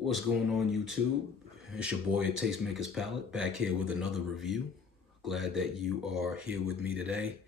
What's going on, YouTube? It's your boy at Tastemakers Palette back here with another review. Glad that you are here with me today.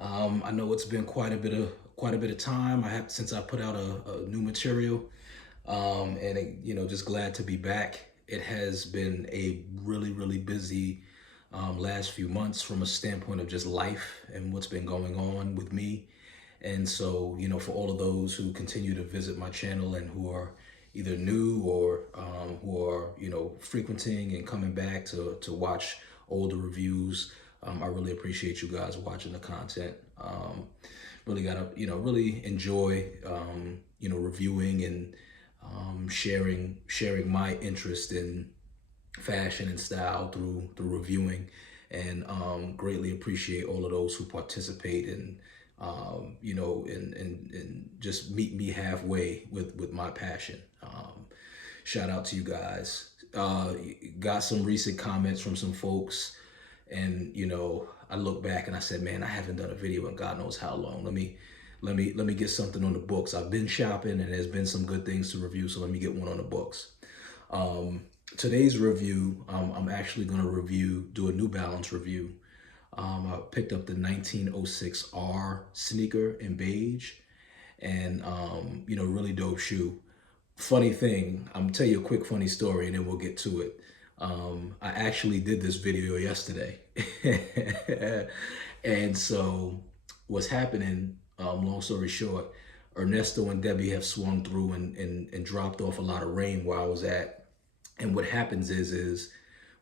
I know it's been quite a bit of time. I have since I put out a new material, just glad to be back. It has been a really busy last few months from a standpoint of just life and what's been going on with me. And so, for all of those who continue to visit my channel and who are either new or who are, frequenting and coming back to watch older reviews, I really appreciate you guys watching the content. Really gotta, really enjoy, reviewing and sharing my interest in fashion and style through reviewing, and greatly appreciate all of those who participate and and just meet me halfway with my passion. Shout out to you guys. Got some recent comments from some folks, and I look back and I said, man, I haven't done a video in God knows how long. Let me get something on the books. I've been shopping and there's been some good things to review, so let me get one on the books. Today's review, I'm actually going to do a New Balance review. I picked up the 1906R sneaker in beige, and really dope shoe. Funny thing, I'm gonna tell you a quick funny story and then we'll get to it. I actually did this video yesterday. And so what's happening, long story short, Ernesto and Debbie have swung through and dropped off a lot of rain where I was at. And what happens is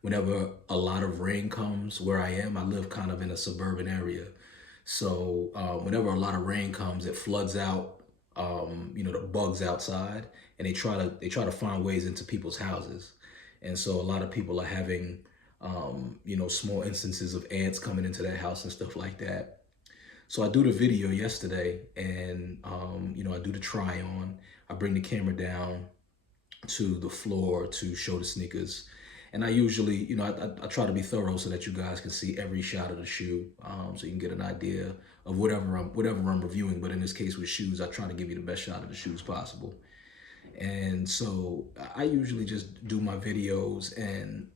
whenever a lot of rain comes where I am, I live kind of in a suburban area. So whenever a lot of rain comes, it floods out, the bugs outside, and they try to find ways into people's houses. And so a lot of people are having, small instances of ants coming into their house and stuff like that. So I do the video yesterday, and I do the try on. I bring the camera down to the floor to show the sneakers. And I usually, I try to be thorough so that you guys can see every shot of the shoe, so you can get an idea of whatever I'm reviewing. But in this case with shoes, I try to give you the best shot of the shoes possible. And so I usually just do my videos and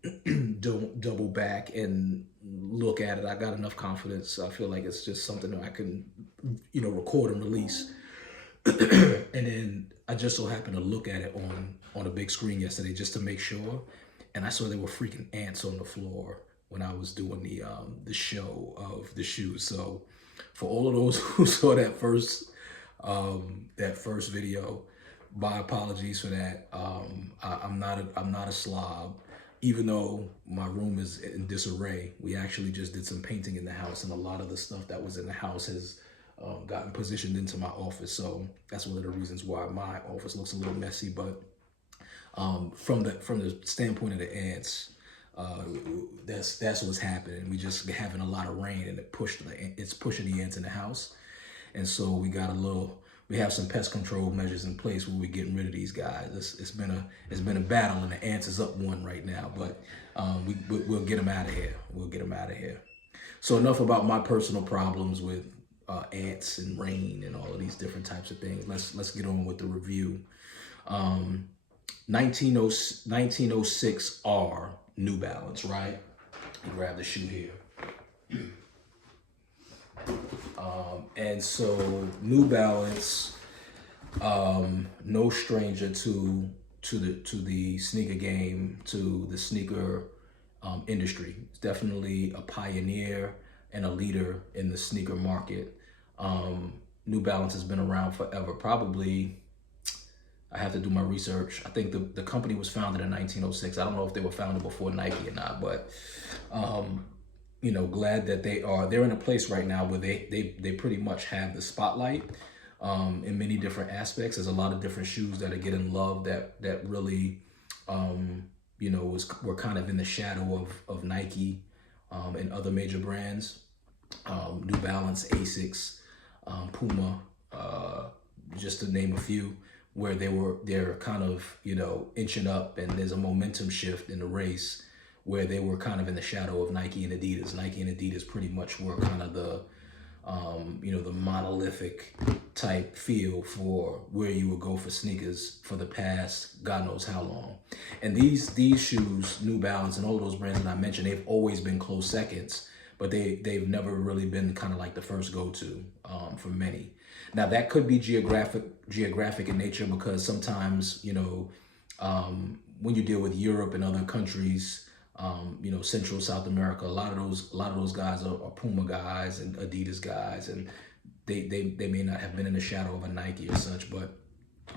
don't double back and look at it. I got enough confidence. I feel like it's just something that I can, record and release. And then I just so happened to look at it on a big screen yesterday just to make sure. And I saw there were freaking ants on the floor when I was doing the show of the shoes. So for all of those who saw that first video, my apologies for that. I'm not a slob. Even though my room is in disarray, we actually just did some painting in the house, and a lot of the stuff that was in the house has gotten positioned into my office. So that's one of the reasons why my office looks a little messy. But from the standpoint of the ants, that's what's happening. We just having a lot of rain, and it's pushing the ants in the house. And so we have some pest control measures in place where we're getting rid of these guys. It's been a battle, and the ants is up one right now, but we'll get them out of here. We'll get them out of here. So enough about my personal problems with ants and rain and all of these different types of things. Let's get on with the review. 1906R New Balance, right? You grab the shoe here. And so New Balance, no stranger to the sneaker game, to the sneaker industry. It's definitely a pioneer and a leader in the sneaker market. New Balance has been around forever. Probably, I have to do my research. I think the company was founded in 1906. I don't know if they were founded before Nike or not, but glad that they're in a place right now where they pretty much have the spotlight in many different aspects. There's a lot of different shoes that are getting love that really were kind of in the shadow of Nike and other major brands. New Balance, Asics, Puma, just to name a few, where they're kind of inching up, and there's a momentum shift in the race where they were kind of in the shadow of Nike and Adidas. Nike and Adidas pretty much were kind of the the monolithic type feel for where you would go for sneakers for the past God knows how long. And these shoes, New Balance and all of those brands that I mentioned, they've always been close seconds, but they've never really been kind of like the first go-to for many. Now that could be geographic in nature, because sometimes, you know, when you deal with Europe and other countries, you know, Central South America, a lot of those guys are Puma guys and Adidas guys, and they may not have been in the shadow of a Nike or such. But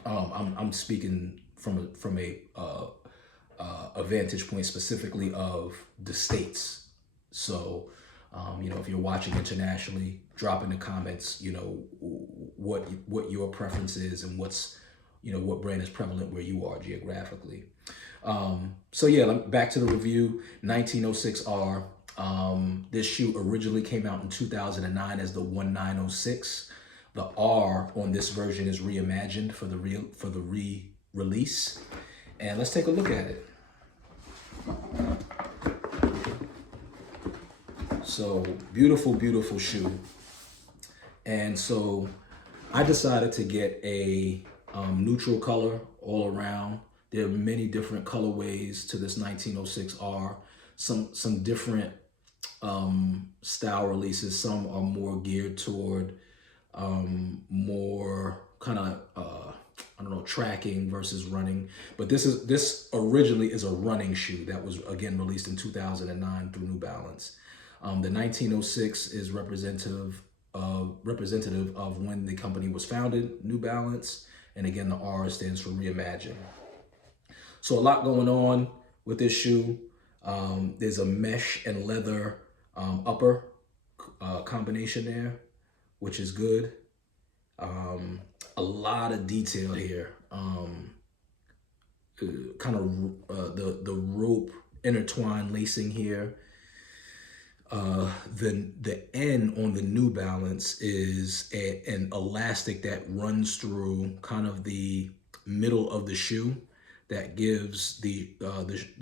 I'm speaking from a vantage point specifically of the States. So you know, if you're watching internationally, drop in the comments, you know, what your preference is and what's, you know, what brand is prevalent where you are geographically. So yeah, back to the review. 1906R. This shoe originally came out in 2009 as the 1906. The R on this version is reimagined for the re-release. And let's take a look at it. So beautiful, beautiful shoe. And so I decided to get a neutral color all around. There are many different colorways to this 1906R. Some different style releases. Some are more geared toward more kind of I don't know, tracking versus running. But this originally is a running shoe that was again released in 2009 through New Balance. The 1906 is representative of when the company was founded, New Balance, and again the R stands for Reimagine. So a lot going on with this shoe. There's a mesh and leather upper combination there, which is good. A lot of detail here. Kind of the rope intertwined lacing here. The N on the New Balance is an elastic that runs through kind of the middle of the shoe that gives the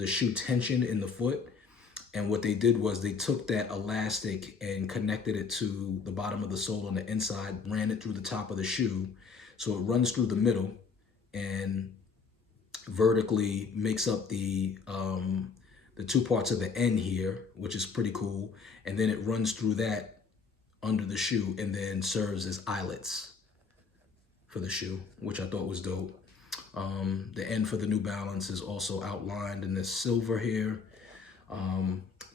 shoe tension in the foot. And what they did was they took that elastic and connected it to the bottom of the sole on the inside, ran it through the top of the shoe. So it runs through the middle and vertically makes up the two parts of the N here, which is pretty cool. And then it runs through that under the shoe and then serves as eyelets for the shoe, which I thought was dope. The N for the New Balance is also outlined in this silver here.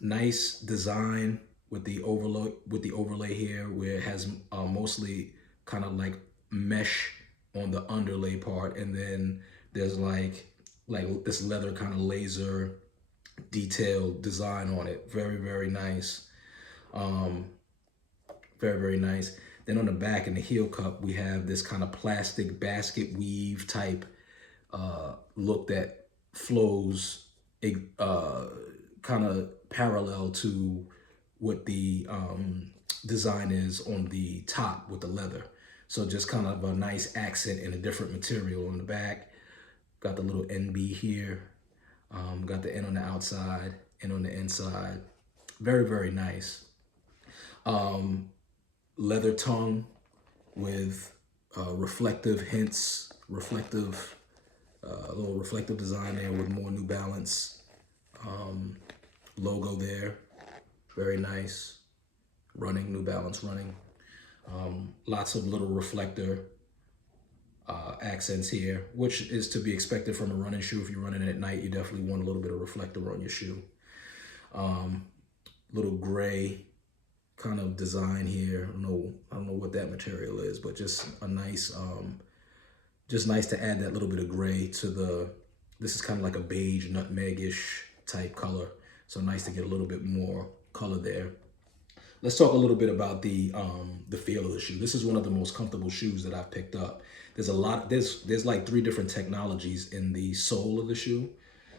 Nice design with the overlay here, where it has mostly kind of like mesh on the underlay part, and then there's like this leather kind of laser detailed design on it. Very, very nice. Very, very nice. Then on the back in the heel cup, we have this kind of plastic basket weave type look that flows kind of parallel to what the design is on the top with the leather. So just kind of a nice accent in a different material on the back. Got the little NB here. Got the N on the outside and on the inside. Very, very nice. Leather tongue with reflective hints, little reflective design there with more New Balance logo there. Very nice. Running, New Balance running. Lots of little reflector accents here, which is to be expected from a running shoe. If you're running at night, you definitely want a little bit of reflector on your shoe. Little gray kind of design here. I don't know what that material is, but just a nice, just nice to add that little bit of gray to this is kind of like a beige, nutmeg-ish type color. So nice to get a little bit more color there. Let's talk a little bit about the feel of the shoe. This is one of the most comfortable shoes that I've picked up. There's like 3 different technologies in the sole of the shoe.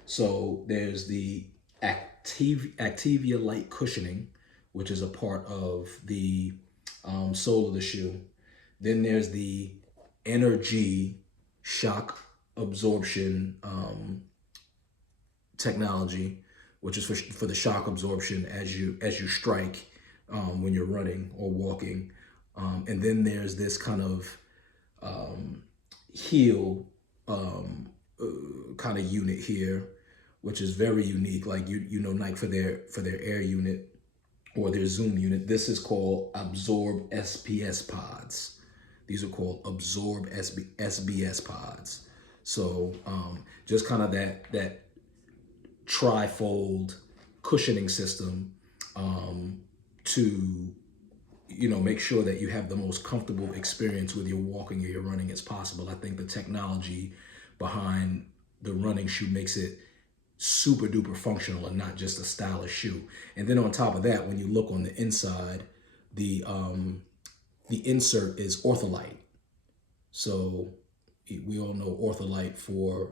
So there's the Activia light cushioning, which is a part of the sole of the shoe. Then there's the Energy shock absorption technology, which is for the shock absorption as you strike when you're running or walking. And then there's this kind of heel kind of unit here, which is very unique. Like you know Nike for their Air unit or their Zoom unit. This is called Absorb SBS pods. These are called Absorb SBS pods. So just kind of that trifold cushioning system to make sure that you have the most comfortable experience with your walking or your running as possible. I think the technology behind the running shoe makes it super duper functional and not just a stylish shoe. And then on top of that, when you look on the inside, the insert is Ortholite. So we all know Ortholite for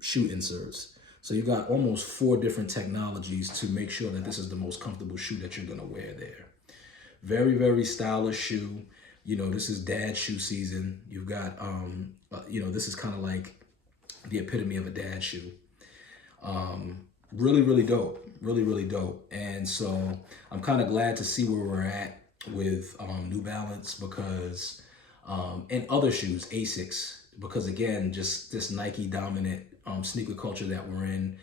shoe inserts. So you've got almost 4 different technologies to make sure that this is the most comfortable shoe that you're gonna wear there. Very, very stylish shoe. This is dad shoe season. You've got, this is kind of like the epitome of a dad shoe. Really, really dope. Really, really dope. And so I'm kind of glad to see where we're at with New Balance because, and other shoes, Asics, because again, just this Nike dominant sneaker culture that we're in,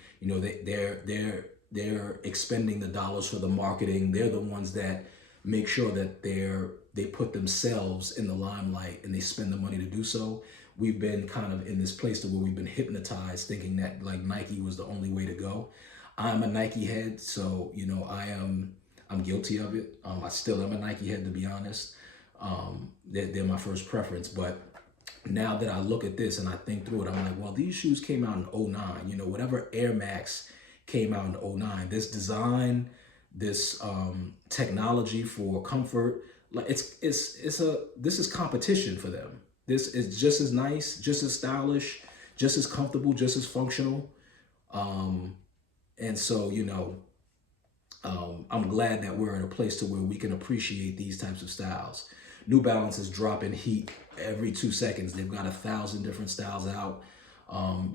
they're expending the dollars for the marketing. They're the ones that make sure that they put themselves in the limelight and they spend the money to do so. We've been kind of in this place to where we've been hypnotized thinking that like Nike was the only way to go. I'm a Nike head, so I'm guilty of it. I still am a Nike head, to be honest. They're my first preference, but now that I look at this and I think through it, I'm like, well, these shoes came out in 2009. Whatever Air Max came out in 2009, this design, this technology for comfort, like this is competition for them. This is just as nice, just as stylish, just as comfortable, just as functional. And so, I'm glad that we're in a place to where we can appreciate these types of styles. New Balance is dropping heat every 2 seconds. They've got 1,000 different styles out,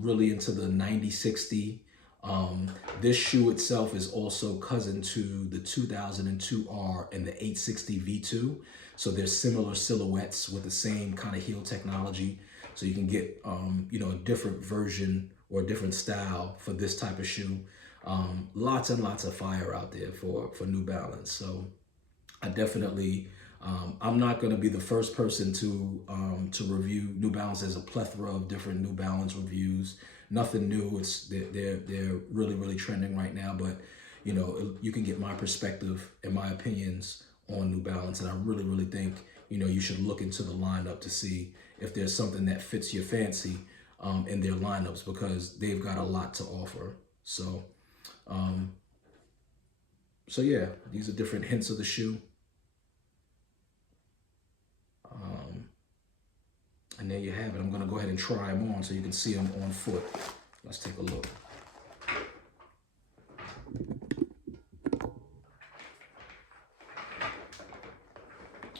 really into the 90-60. This shoe itself is also cousin to the 2002R and the 860 V2. So there's similar silhouettes with the same kind of heel technology. So you can get, a different version or a different style for this type of shoe. Lots and lots of fire out there for New Balance. So I definitely, I'm not going to be the first person to review New Balance. There's a plethora of different New Balance reviews. Nothing new. They're really, really trending right now. But you can get my perspective and my opinions on New Balance, and I really, really think you should look into the lineup to see if there's something that fits your fancy in their lineups, because they've got a lot to offer. So, yeah, these are different hints of the shoe. And there you have it. I'm going to go ahead and try them on so you can see them on foot. Let's take a look.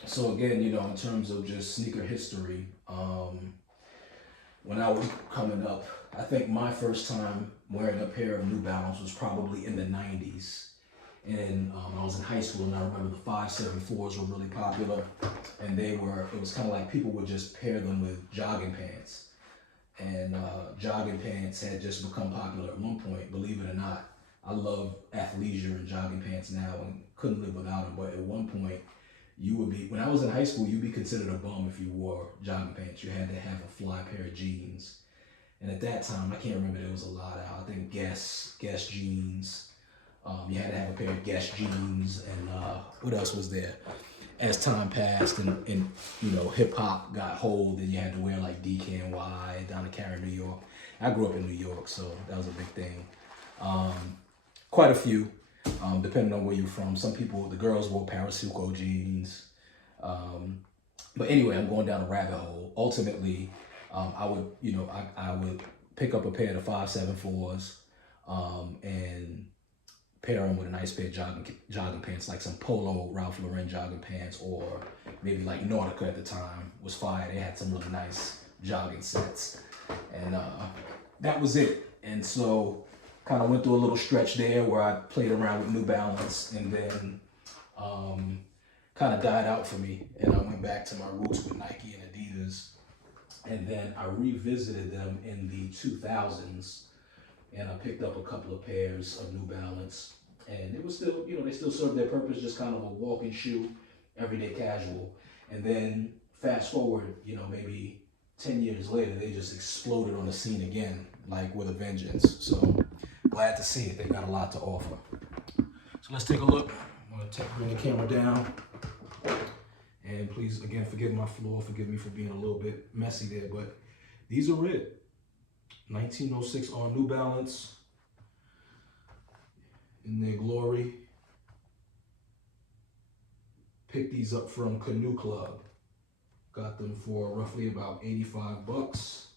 So again, in terms of just sneaker history, when I was coming up, I think my first time wearing a pair of New Balance was probably in the 90s. And I was in high school, and I remember the 574s were really popular, and it was kind of like people would just pair them with jogging pants. And jogging pants had just become popular at one point, believe it or not. I love athleisure and jogging pants now and couldn't live without them, but at one point, when I was in high school, you'd be considered a bum if you wore jogging pants. You had to have a fly pair of jeans. And at that time, I can't remember, there was a lot out. I think Guess jeans. You had to have a pair of Guess jeans, and what else was there? As time passed and hip hop got hold, and you had to wear like DKNY down in Cary, New York. I grew up in New York, so that was a big thing. Quite a few, depending on where you're from. Some people, the girls wore Parasuco jeans. But anyway, I'm going down a rabbit hole. Ultimately, I would pick up a pair of 574s and pair them with a nice pair of jogging pants, like some Polo Ralph Lauren jogging pants, or maybe like Nautica at the time was fire. They had some really nice jogging sets, and that was it. And so kind of went through a little stretch there where I played around with New Balance, and then kind of died out for me, and I went back to my roots with Nike and Adidas, and then I revisited them in the 2000s, and I picked up a couple of pairs of New Balance, and it was still, they still served their purpose, just kind of a walking shoe, everyday casual. And then fast forward, maybe 10 years later, they just exploded on the scene again, like with a vengeance. So glad to see it. They got a lot to offer. So let's take a look. I'm gonna bring the camera down. And please, again, forgive my floor. Forgive me for being a little bit messy there, but these are it. 1906 R New Balance in their glory. Picked these up from Canoe Club. Got them for roughly about 85 bucks.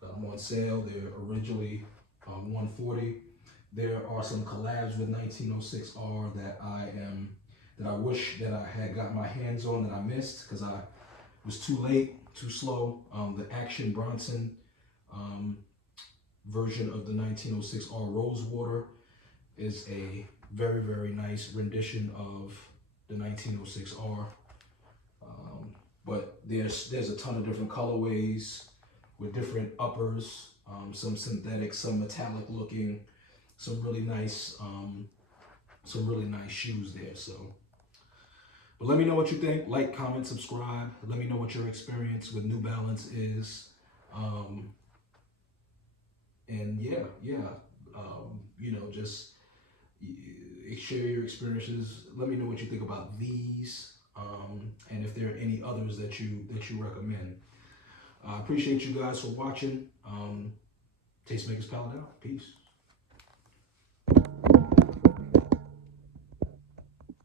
Got them on sale. They're originally $140. There are some collabs with 1906R that I wish that I had got my hands on that I missed because I was too late, too slow. The Action Bronson version of the 1906R Rosewater is a very, very nice rendition of the 1906R. But there's a ton of different colorways with different uppers, some synthetic, some metallic looking, some really nice shoes there. So, but let me know what you think. Like, comment, subscribe. Let me know what your experience with New Balance is. And just share your experiences. Let me know what you think about these, and if there are any others that you recommend. I appreciate you guys for watching. Tastemakers Palette out. Peace.